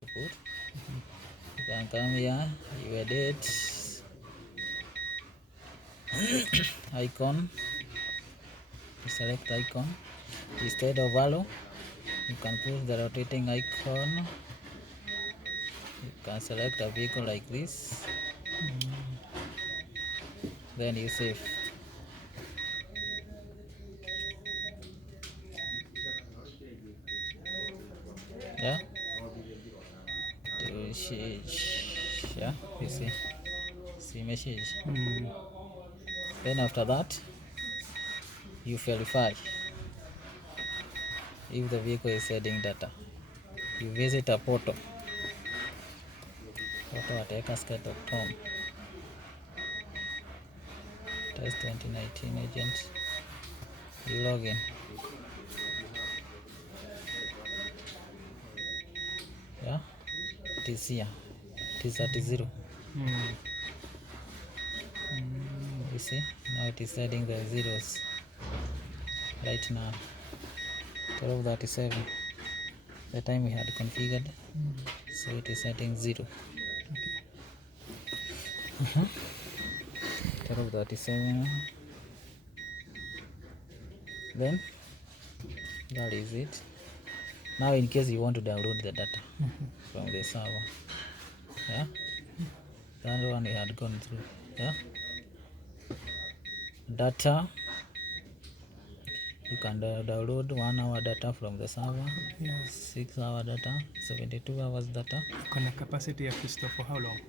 Put. You can come here, you edit icon, you select icon. Instead of arrow, you can push the rotating icon. You can select a vehicle like this, then you save. Yeah, yeah, you see message. Then after that, you verify if the vehicle is sending data. You visit a portal at ekasfleet.com. Test 2019 agent. You log in. Yeah, it is here. It is at 0. You see, now it is setting the zeros right now. 12:37, the time we had configured, so it is setting 0. 12:37. Then that is it. Now in case you want to download the data from the server, yeah, that one we had gone through. Yeah, data, you can download 1 hour data from the server. 6 hour data, 72 hours data. Kuna capacity ya store for how long?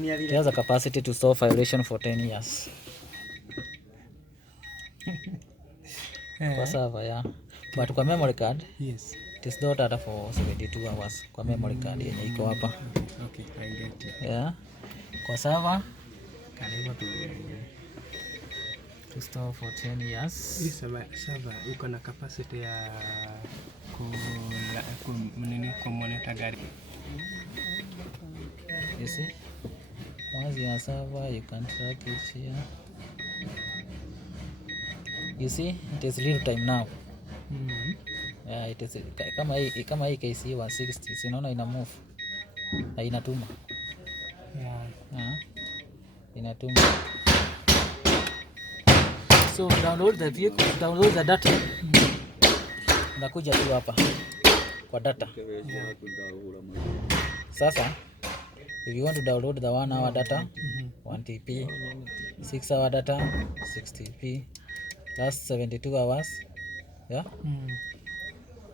It has a capacity to store violation for 10 years. Kwa server, yeah. But kwa memory card, yes, it is not data for 72 hours. Kwa memory card yenye iko hapa. Okay, I get it. Yeah. Kwa server, can able to store for 10 years. Hii server iko na capacity ya ku monitor gari. You see? Once you are server, you can track it here. You see, it is real time now. Yeah, it is kama hii KC 160, si unaona ina move. Na inatuma. Yeah. Inatuma. So download the vehicle, download the data. Unakuja tu hapa kwa data. Sasa if you want to download the 1 hour data, 1 TB, 6 hour data, 6 TB, last 72 hours. Yeah.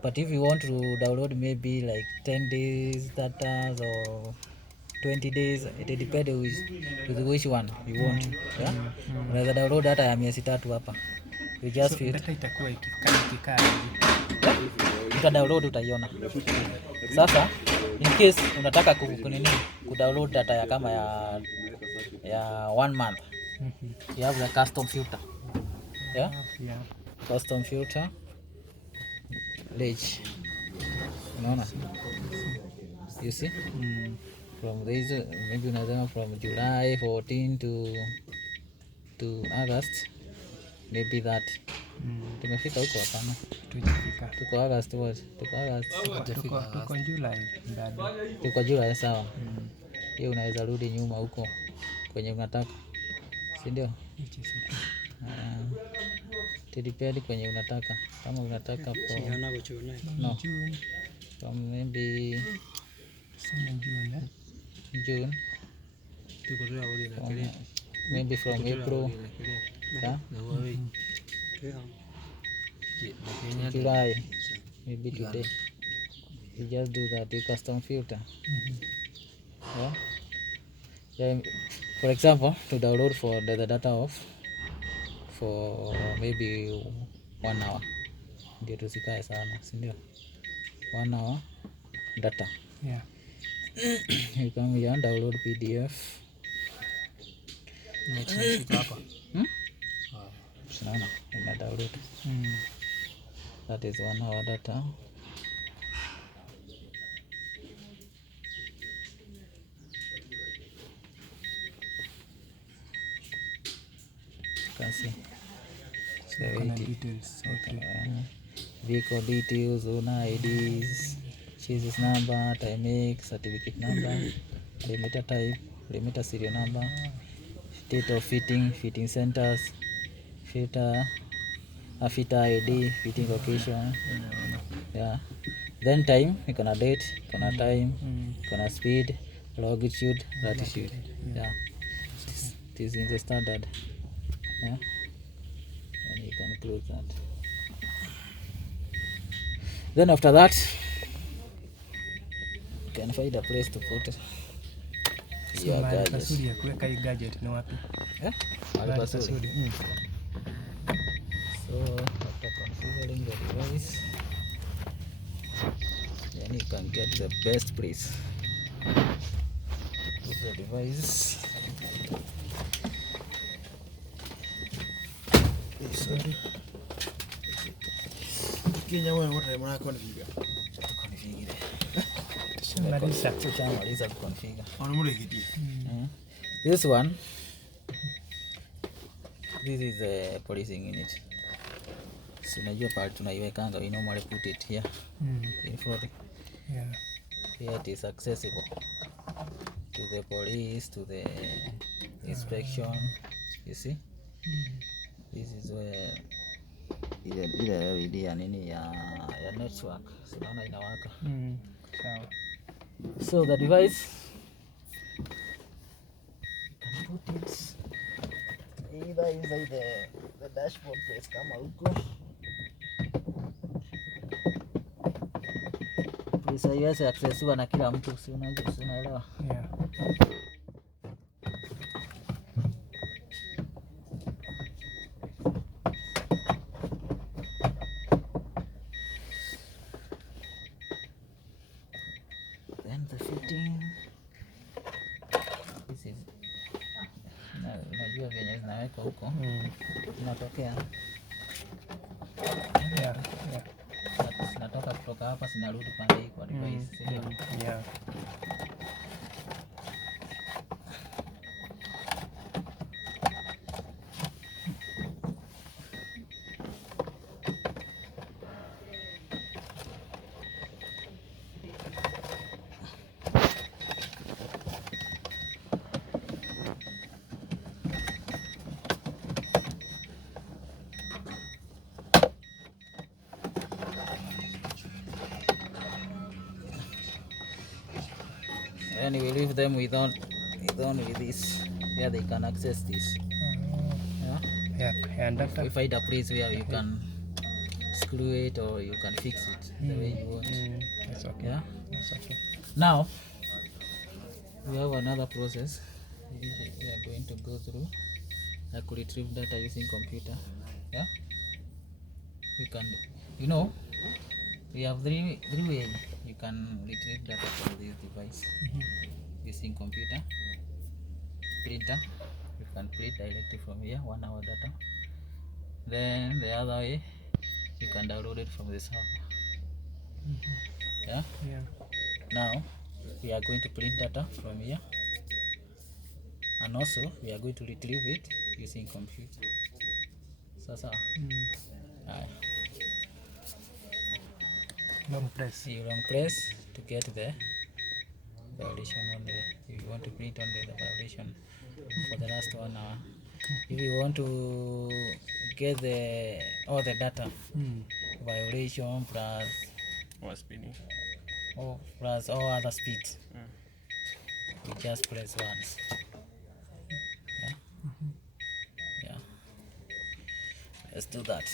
But if you want to download maybe like 10 days data or 20 days, it depends with which one you want. Yeah. Unaweza download data ya miezi 3 hapa. You just feel Data itakuwa ikikaa uta download utaiona. Sasa in case unataka ku download data ya kama ya 1 month, you have the custom filter. Yeah. Custom filter Ledge. Unaona? You see? From this, maybe unasema from July 14 to August, maybe that. Tumefika huko hapana? Tuko August what? Tuko August. Tuko July bado. Tuko July sawa. Hiyo unaweza rudi nyuma huko kwenye unataka. Si ndio? Tidipedi kwenye unataka. Kama unataka no. From maybe June. Maybe from April. Yeah? July. Maybe today. You just do that, you custom filter. Yeah? Yeah, for example, to download for the data off for maybe 1 hour. Ndio tusikae sana, si ndio? 1 hour data. Yeah. You come here, download PDF. Sinaona, ina download. That is 1 hour data. You can see. So Details. Okay. Vehicle details, owner IDs, chassis number, time make, certificate number, limiter type, limiter serial number, state of fitting, fitting centers, fitter ID, fitting location. Yeah. Then time, iko na date, iko na time, iko na speed, longitude, latitude. Yeah. It is in the standard. Yeah. And you can close that. Then after that, you can find a place to put it. So mahali pasuri ya kuweka hii gadget ni wapi? Mahali pasuri. So after configuring the device, then you can get the best place. Put the device. Sorry. Kenya wewe wote mwana configure. Configure. Tushamaliza configure. Unamurikitia. This one, this is the policing unit. So unajua pale tunaiwekanga, we normally put it here in front. Yeah. Here it is accessible to the police, to the inspection. You see, this is where ile LED ya nini ya network, sinaona inawaka. Sawa. So the device, you can put it either inside the dashboard place kama huko. Place haiwezi accessiwa na kila mtu, si unaelewa? Yeah. Then the fitting, this is unajua venye zinawekwa huko inatokea. Yeah. Zinatoka kutoka hapa zinarudi pande hii kwa device, si ndio? Yeah. And we leave them with only this, where they can access this. Yeah. And We find a place where you can screw it or you can fix it the way you want. That's okay. Yeah. That's okay. Now we have another process we are going to go through, like retrieve data using computer. Yeah. We can, you know, we have three ways you can retrieve data from this device. Using computer, printer, you can print directly from here, 1 hour data. Then the other way, you can download it from the server. Yeah. Now we are going to print data from here, and also we are going to retrieve it using computer. Sasa Long press. you long press to get the violation only. If you want to print only the violation for the last 1 hour. If you want to get all the data, violation plus plus all other speeds, you just press once. Yeah. Yeah. Let's do that.